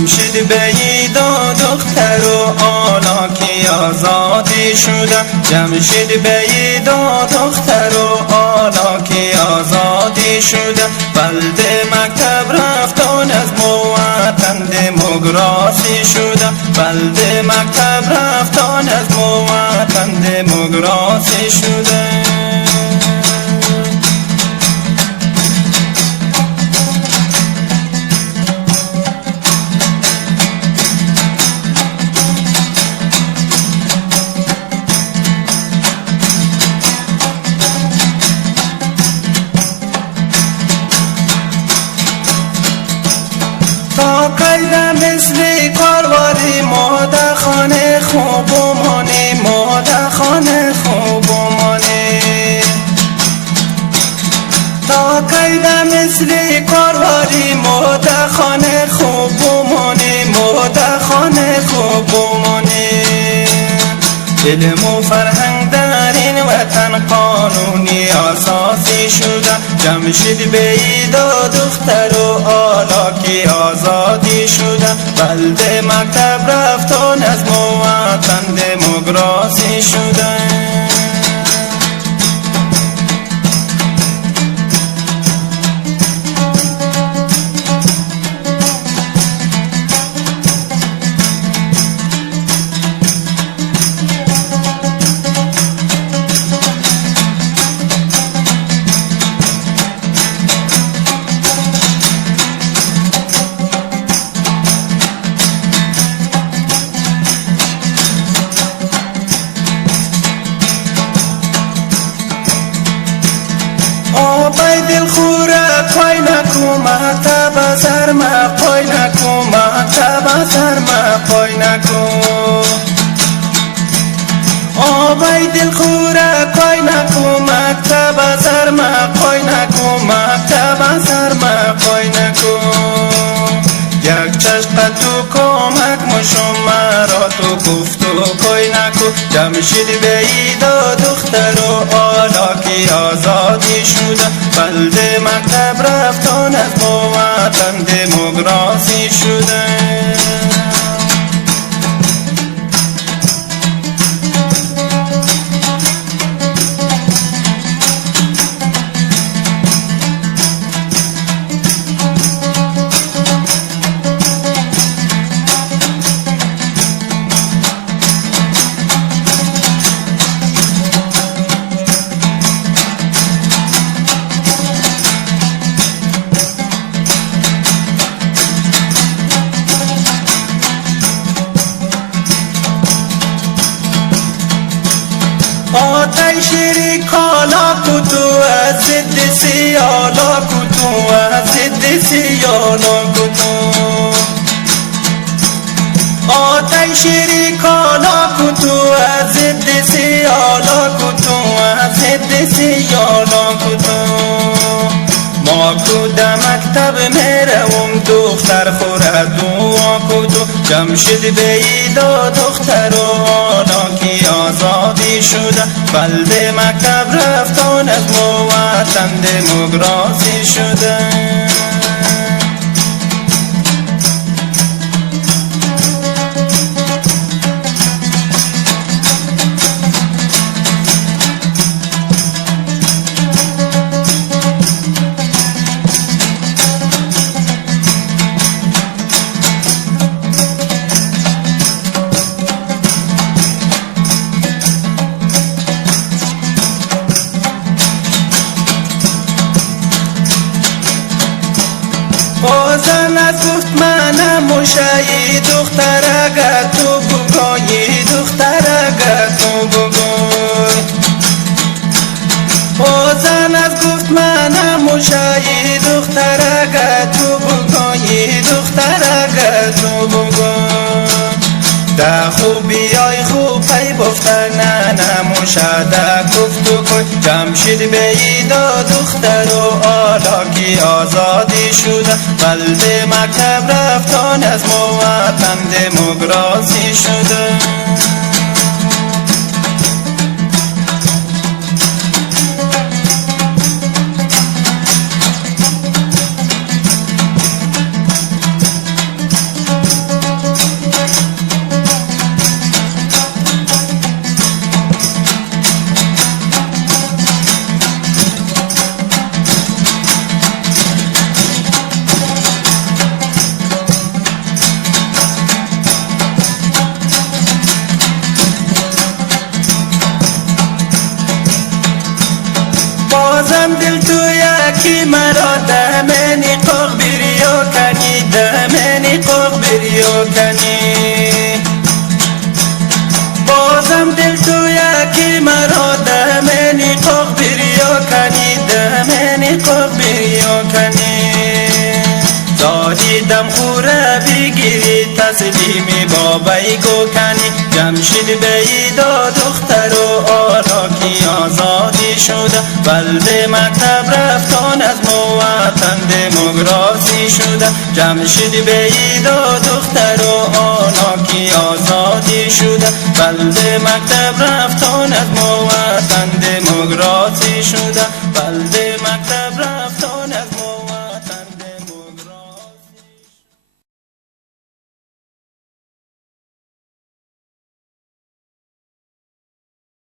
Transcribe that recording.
جمشید بعید و دختر و آلاکی آزادی شدن. جمشید بعید و دختر و آلاکی آزادی شدن. بلده مکتب رفتن از وطن دموکراسی شدن. بلده مکتب رفتن از وطن دموکراسی شدن. تا قیدم مثل کارواری ما در خانه خوب و مانی. ما در خانه خوب و مانی. تا قیدم مثل کارواری ما در خانه خوب و مانی. ما در خانه خوب و مانی. علم و فرهنگ در این وطن قانونی اساسی شده. جمشید بعید و دختر و آلاکی آزادی شده. بلده مکتب رفتن از وطن دموکراسی شده. آبای دل خوره پای نکو مکتب سر ما پای نکو مکتب سر ما پای نکو. آبای دل خوره پای نکو مکتب سر ما پای نکو مکتب سر ما پای نکو. یک چشم تو کمک مشم مرا تو گفت و پای نکو. جمشید بعید و دختر و آلاکی آزادی شده. بلده مکتب رفتن از وطن دموکراسی شده. آتشی کالا کتو از ضد سیالا کتو از ضد سیالا کتو. آتشی کالا کتو از ضد سیالا کتو از ضد سیالا کتو. ما کود مکتب میروم دختر خورد دعا کتو. جمشید بعید و دختر و آلاکی آزادی شده. بلده مکتب رفتن از وطن دموکراسی شده. بازن از گفت منم مشایی دختر اگر تو بگویی دختر اگر تو بگوی. بازن از گفت منم مشایی دختر اگر تو بگویی دختر اگر تو بگوی. در خوبی های خوب پی بفتر نه نموشده گفت و کن. جمشید بعید و دختر و آلاکی آزادی شده. بلده مکتب رفتن از وطن دموکراسی شده. بیگو کنی جمشید بیدا دختر و آراکی آزادی شده بلده مکتب رفتان از موطن دموکراسی شده جمشید بیدا دختر و آراکی آزادی شده بلده مکتب رفتان از موطن دموکراسی شده بلده